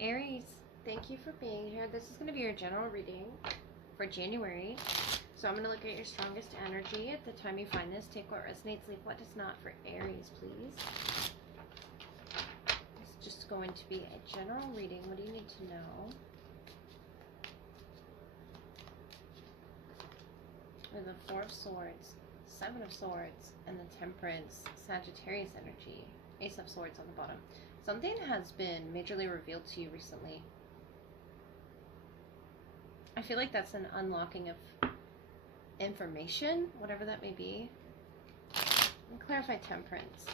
Aries, thank you for being here. This is going to be your general reading for January. So I'm going to look at your strongest energy at the time you find this. Take what resonates, leave what does not for Aries, please. It's just going to be a general reading. What do you need to know? We have the Four of Swords, Seven of Swords, and the Temperance, Sagittarius energy, Ace of Swords on the bottom. Something has been majorly revealed to you recently. I feel like that's an unlocking of information, whatever that may be. And clarify Temperance.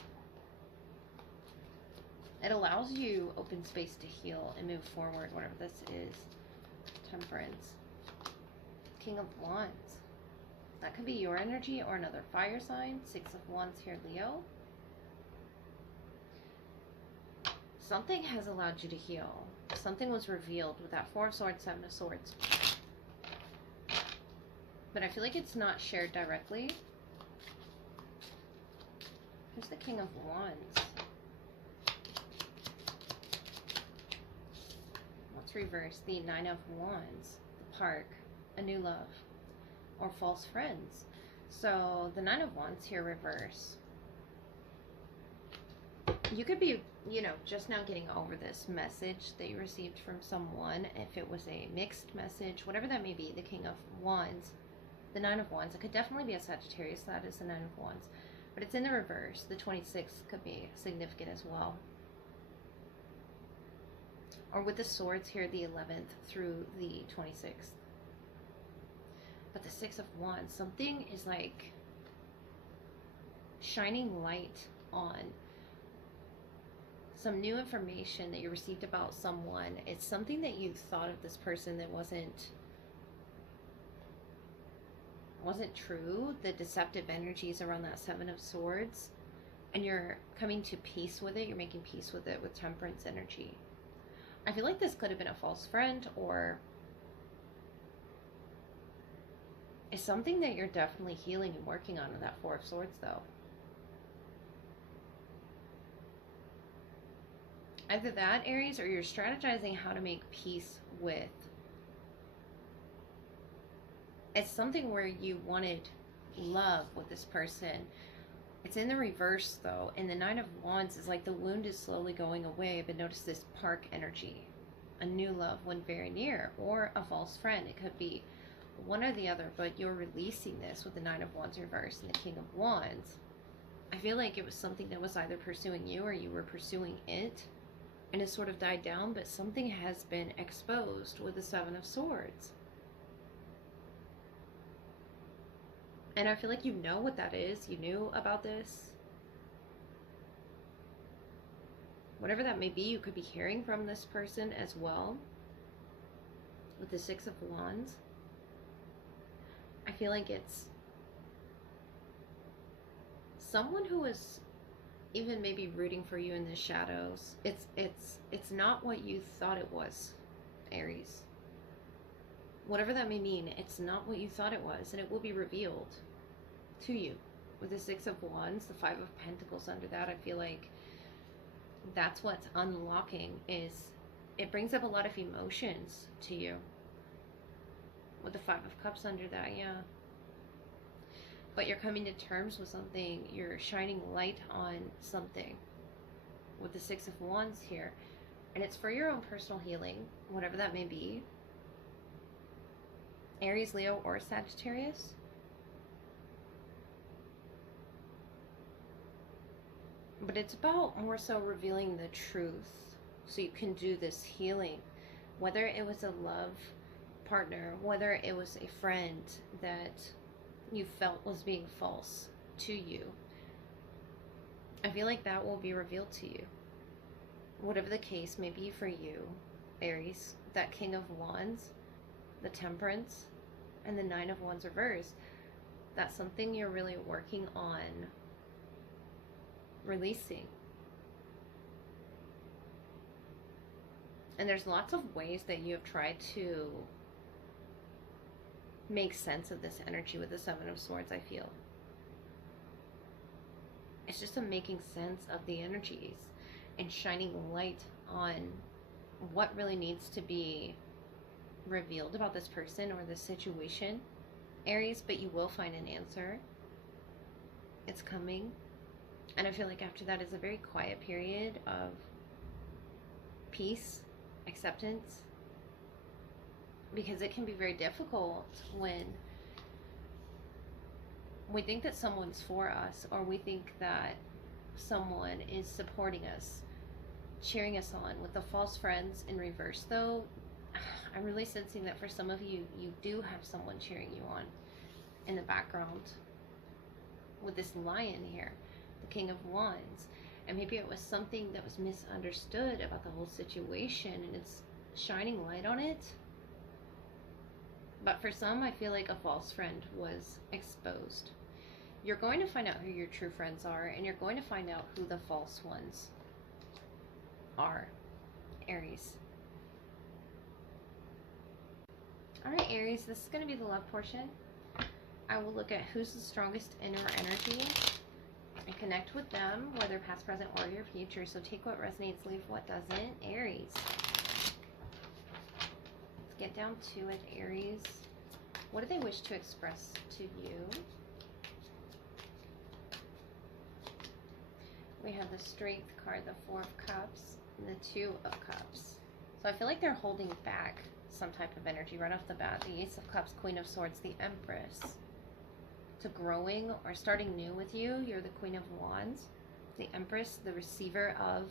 It allows you open space to heal and move forward, whatever this is. Temperance. King of Wands. That could be your energy or another fire sign. Six of Wands here, Leo. Something has allowed you to heal. Something was revealed with that Four of Swords, Seven of Swords. But I feel like it's not shared directly. Here's the King of Wands. Let's reverse the Nine of Wands. The Park. A new love. Or false friends. So the Nine of Wands here reverse. You could be, just now getting over this message that you received from someone. If it was a mixed message, whatever that may be, the King of Wands, the Nine of Wands. It could definitely be a Sagittarius. That is the Nine of Wands. But it's in the reverse. The 26th could be significant as well. Or with the swords here, the 11th through the 26th. But the Six of Wands, something is like shining light on some new information that you received about someone. It's something that you thought of this person that wasn't true. The deceptive energies around that Seven of Swords, and you're coming to peace with it. You're making peace with it with Temperance energy. I feel like this could have been a false friend, or it's something that you're definitely healing and working on with that Four of Swords, though. Either that, Aries, or you're strategizing how to make peace with. It's something where you wanted love with this person. It's in the reverse, though, and the Nine of Wands is like the wound is slowly going away. But notice this Park energy. A new love when very near, or a false friend. It could be one or the other, but you're releasing this with the Nine of Wands reverse and the King of Wands. I feel like it was something that was either pursuing you or you were pursuing it, and it sort of died down, but something has been exposed with the Seven of Swords. And I feel like you know what that is. You knew about this. Whatever that may be, you could be hearing from this person as well. With the Six of Wands. I feel like it's someone who is even maybe rooting for you in the shadows. It's not what you thought it was, Aries. Whatever that may mean, it's not what you thought it was, and it will be revealed to you. With the Six of Wands, the Five of Pentacles under that, I feel like that's what's unlocking. Is it brings up a lot of emotions to you. With the Five of Cups under that, yeah. But you're coming to terms with something. You're shining light on something. With the Six of Wands here. And it's for your own personal healing, whatever that may be. Aries, Leo, or Sagittarius. But it's about more so revealing the truth. So you can do this healing. Whether it was a love partner, whether it was a friend that you felt was being false to you, I feel like that will be revealed to you. Whatever the case may be for you, Aries, that King of Wands, the Temperance, and the Nine of Wands reverse, that's something you're really working on releasing. And there's lots of ways that you have tried to make sense of this energy with the Seven of Swords, I feel. It's just a making sense of the energies and shining light on what really needs to be revealed about this person or this situation, Aries, but you will find an answer. It's coming. And I feel like after that is a very quiet period of peace, acceptance, because it can be very difficult when we think that someone's for us, or we think that someone is supporting us, cheering us on. With the false friends in reverse, though, I'm really sensing that for some of you, you do have someone cheering you on in the background with this lion here, the King of Wands. And maybe it was something that was misunderstood about the whole situation, and it's shining light on it. But for some, I feel like a false friend was exposed. You're going to find out who your true friends are, and you're going to find out who the false ones are, Aries. Alright, Aries, this is going to be the love portion. I will look at who's the strongest inner energy and connect with them, whether past, present, or your future. So take what resonates, leave what doesn't. Aries. Let's get down to it, Aries. What do they wish to express to you? We have the Strength card, the Four of Cups, and the Two of Cups. So I feel like they're holding back some type of energy right off the bat. The Ace of Cups, Queen of Swords, the Empress. To growing or starting new with you, you're the Queen of Wands. The Empress, the receiver of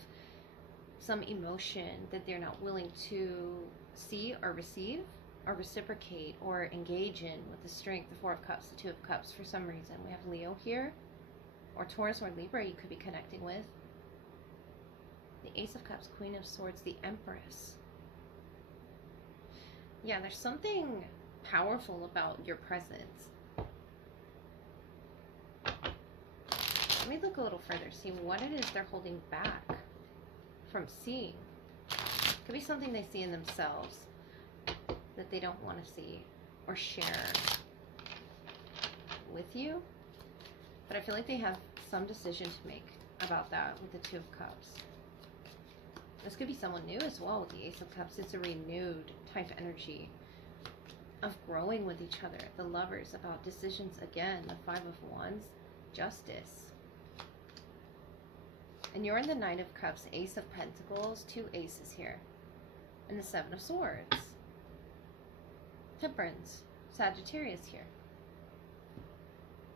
some emotion that they're not willing to see or receive or reciprocate or engage in. With the Strength, the Four of Cups, the Two of Cups, for some reason. We have Leo here, or Taurus or Libra you could be connecting with. The Ace of Cups, Queen of Swords, the Empress. Yeah, there's something powerful about your presence. Let me look a little further, see what it is they're holding back from seeing. Could be something they see in themselves that they don't want to see or share with you. But I feel like they have some decision to make about that with the Two of Cups. This could be someone new as well with the Ace of Cups. It's a renewed type energy of growing with each other. The Lovers, about decisions again. The Five of Wands, Justice. And you're in the Knight of Cups, Ace of Pentacles, two aces here. And the Seven of Swords. Temperance, Sagittarius here.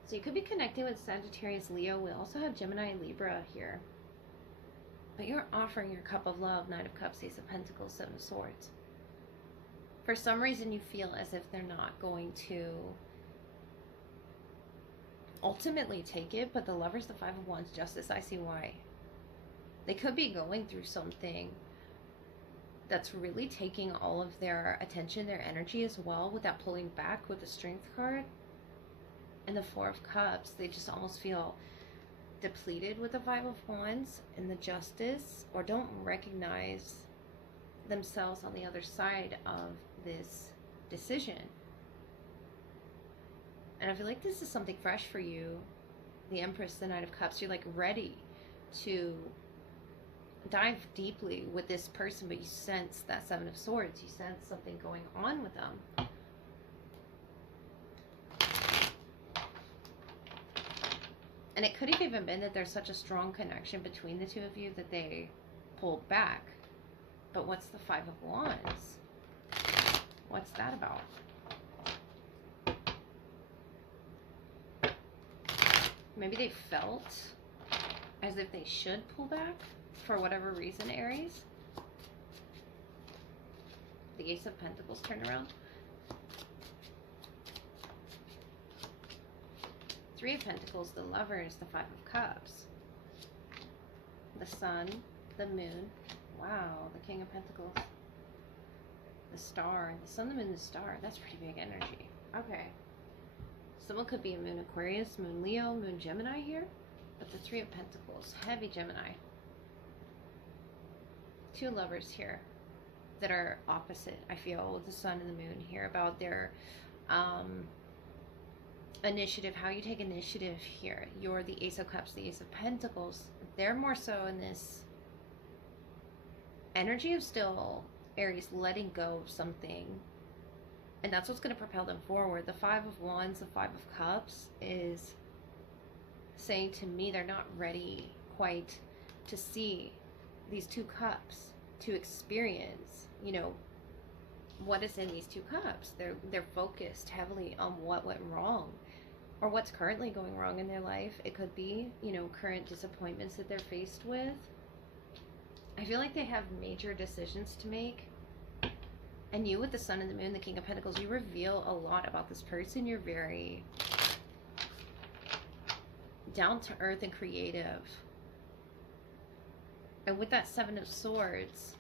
So you could be connecting with Sagittarius, Leo. We also have Gemini, Libra here. But you're offering your cup of love, Knight of Cups, Ace of Pentacles, Seven of Swords. For some reason you feel as if they're not going to ultimately take it, but the Lovers, the Five of Wands, Justice, I see why. They could be going through something that's really taking all of their attention, their energy as well, without pulling back with the Strength card. And the Four of Cups, they just almost feel depleted with the Five of Wands and the Justice, or don't recognize themselves on the other side of this decision. And I feel like this is something fresh for you. The Empress, the Knight of Cups, you're like ready to dive deeply with this person, but you sense that Seven of Swords. You sense something going on with them. And it could have even been that there's such a strong connection between the two of you that they pulled back. But what's the Five of Wands? What's that about? Maybe they felt as if they should pull back for whatever reason, Aries. The Ace of Pentacles turn around. Three of Pentacles, the Lovers, the Five of Cups. The Sun, the Moon. Wow, the King of Pentacles. The Star, the Sun, the Moon, the Star. That's pretty big energy. Okay. Someone could be a Moon Aquarius, Moon Leo, Moon Gemini here. But the Three of Pentacles, heavy Gemini. Two Lovers here that are opposite, I feel, with the Sun and the Moon here, about their initiative, how you take initiative here. You're the Ace of Cups, the Ace of Pentacles. They're more so in this energy of still Aries letting go of something, and that's what's going to propel them forward. The Five of Wands, the Five of Cups is saying to me they're not ready quite to see these two cups, to experience, you know, what is in these two cups. They're focused heavily on what went wrong or what's currently going wrong in their life. It could be, you know, current disappointments that they're faced with. I feel like they have major decisions to make. And you with the Sun and the Moon, the King of Pentacles, you reveal a lot about this person. You're very down to earth and creative. And with that Seven of Swords,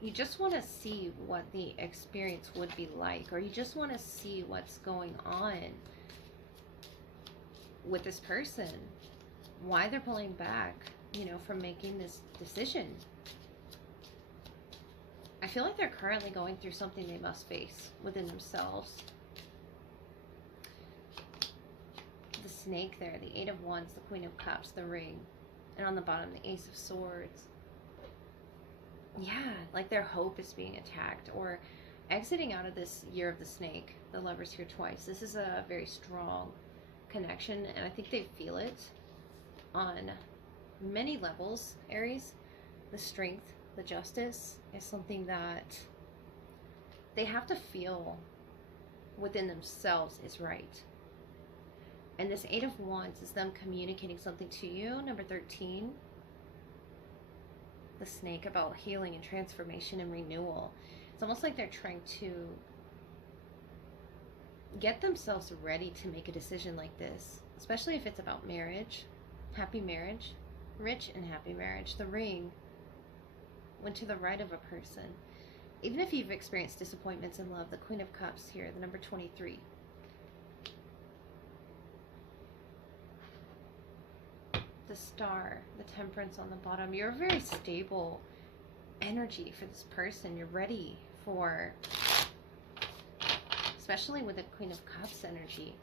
you just want to see what the experience would be like, or you just want to see what's going on with this person, why they're pulling back, you know, from making this decision. I feel like they're currently going through something they must face within themselves. The Snake there, the Eight of Wands, the Queen of Cups, the Ring, and on the bottom, the Ace of Swords. Yeah, like their hope is being attacked, or exiting out of this year of the Snake. The Lover's here twice. This is a very strong connection, and I think they feel it on many levels, Aries. The strength, the justice is something that they have to feel within themselves is right. And this Eight of Wands is them communicating something to you, number 13. The Snake, about healing and transformation and renewal. It's almost like they're trying to get themselves ready to make a decision like this, especially if it's about marriage, happy marriage, rich and happy marriage. The Ring went to the right of a person. Even if you've experienced disappointments in love, the Queen of Cups here, the number 23. The Star, the Temperance on the bottom. You're a very stable energy for this person. You're ready for, especially with the Queen of Cups energy,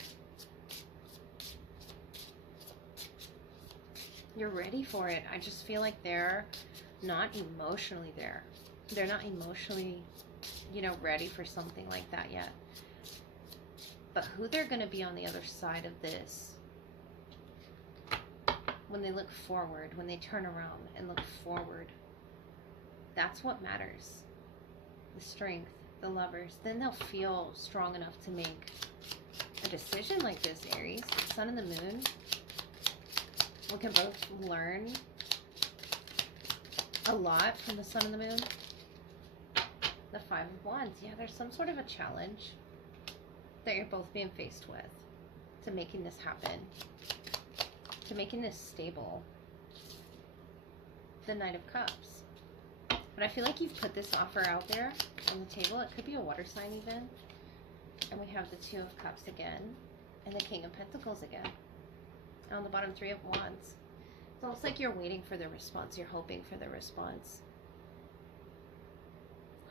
you're ready for it. I just feel like they're not emotionally there. They're not emotionally, you know, ready for something like that yet. But who they're going to be on the other side of this, when they look forward, when they turn around and look forward, that's what matters. The Strength, the Lovers. Then they'll feel strong enough to make a decision like this, Aries. The Sun and the Moon. We can both learn a lot from the Sun and the Moon. The Five of Wands. Yeah, there's some sort of a challenge that you're both being faced with to making this happen, to making this stable. The Knight of Cups. But I feel like you've put this offer out there on the table. It could be a water sign even. And we have the Two of Cups again, and the King of Pentacles again. And on the bottom, Three of Wands. It's almost like you're waiting for the response. You're hoping for the response.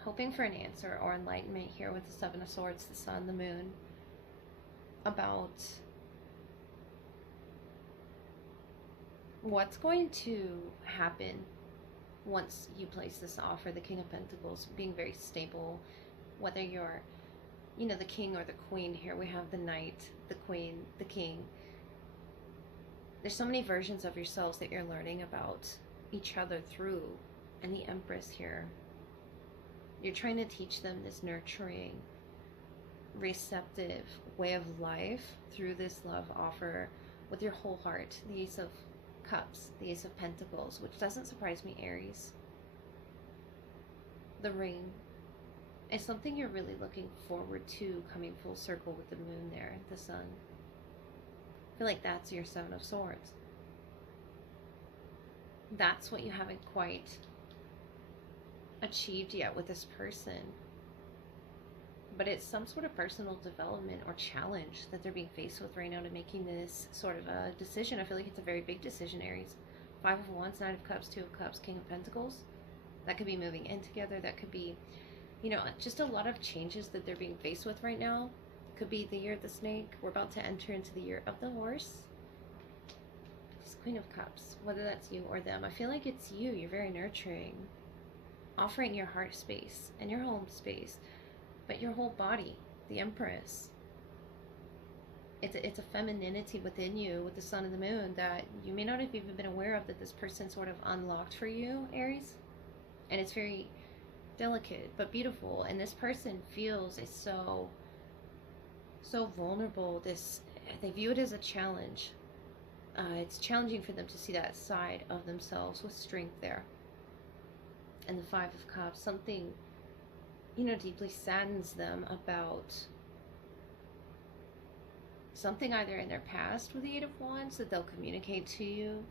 Hoping for an answer or enlightenment here with the Seven of Swords, the Sun, the Moon, about what's going to happen once you place this offer. The King of Pentacles being very stable, whether you're, you know, the king or the queen. Here we have the Knight, the Queen, the King. There's so many versions of yourselves that you're learning about each other through. And the Empress here. You're trying to teach them this nurturing, receptive way of life through this love offer with your whole heart. The Ace of Cups, the Ace of Pentacles, which doesn't surprise me, Aries. The Ring is something you're really looking forward to coming full circle with the Moon there, the Sun. I feel like that's your Seven of Swords. That's what you haven't quite achieved yet with this person. But it's some sort of personal development or challenge that they're being faced with right now to making this sort of a decision. I feel like it's a very big decision, Aries. Five of Wands, Nine of Cups, Two of Cups, King of Pentacles. That could be moving in together. That could be, you know, just a lot of changes that they're being faced with right now. Could be the year of the Snake. We're about to enter into the year of the Horse. This Queen of Cups, whether that's you or them. I feel like it's you. You're very nurturing, offering your heart space and your home space, but your whole body, the Empress. It's a femininity within you with the sun and the moon that you may not have even been aware of, that this person sort of unlocked for you, Aries. And it's very delicate but beautiful. And this person feels is so vulnerable. This, they view it as a challenge. It's challenging for them to see that side of themselves with strength there. And the Five of Cups, something, deeply saddens them about something either in their past with the Eight of Wands that they'll communicate to you,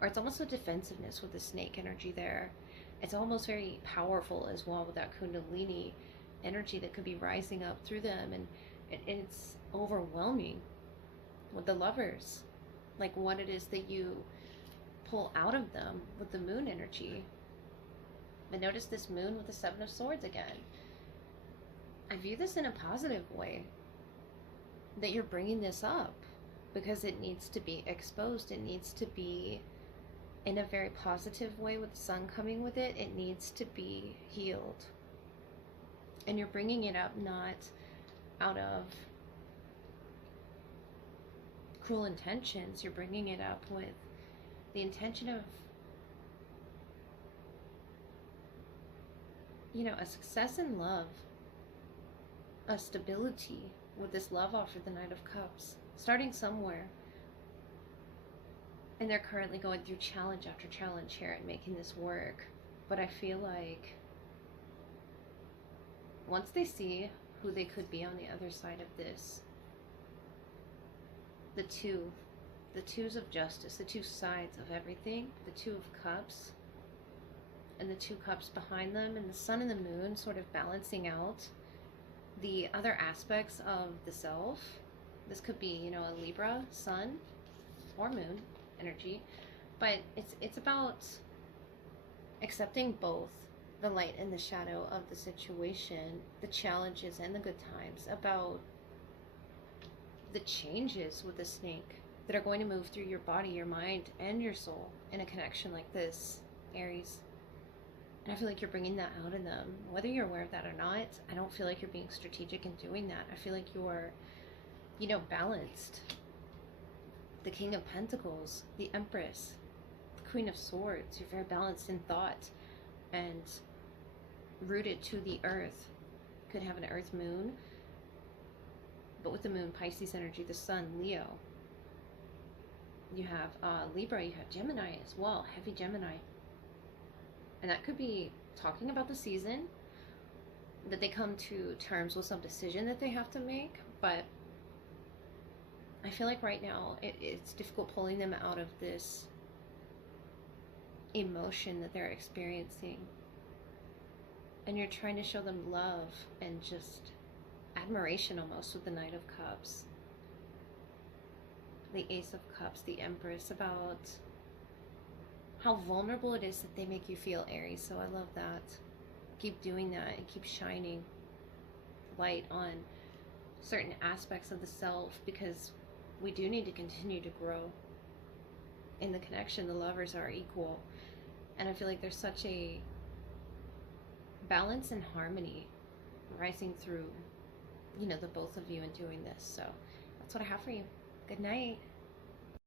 or it's almost a defensiveness with the snake energy there. It's almost very powerful as well with that Kundalini energy that could be rising up through them, and it's overwhelming with the Lovers, like what it is that you pull out of them with the Moon energy. But notice this Moon with the Seven of Swords again. I view this in a positive way, that you're bringing this up because it needs to be exposed. It needs to be in a very positive way with the Sun coming with it. It needs to be healed. And you're bringing it up not out of cruel intentions. You're bringing it up with the intention of, a success in love, a stability with this love offer, the Knight of Cups, starting somewhere. And they're currently going through challenge after challenge here and making this work. But I feel like once they see who they could be on the other side of this, the twos of justice, the two sides of everything, the Two of Cups, and the Two Cups behind them, and the Sun and the Moon sort of balancing out the other aspects of the self. This could be, a Libra Sun or Moon energy, but it's about accepting both the light and the shadow of the situation, the challenges and the good times, about the changes with the snake that are going to move through your body, your mind, and your soul in a connection like this, Aries. And I feel like you're bringing that out in them, whether you're aware of that or not. I don't feel like you're being strategic in doing that. I feel like you're, balanced. The King of Pentacles, the Empress, the Queen of Swords. You're very balanced in thought and rooted to the earth. Could have an Earth Moon, but with the Moon, Pisces energy, the Sun, Leo. You have Libra, you have Gemini as well, heavy Gemini. And that could be talking about the season, that they come to terms with some decision that they have to make. But I feel like right now it's difficult pulling them out of this emotion that they're experiencing. And you're trying to show them love and just admiration almost with the Knight of Cups, the Ace of Cups, the Empress, about how vulnerable it is that they make you feel, Aries. So I love that. Keep doing that and keep shining light on certain aspects of the self, because we do need to continue to grow in the connection. The Lovers are equal, and I feel like there's such a balance and harmony rising through, the both of you in doing this. So that's what I have for you. Good night.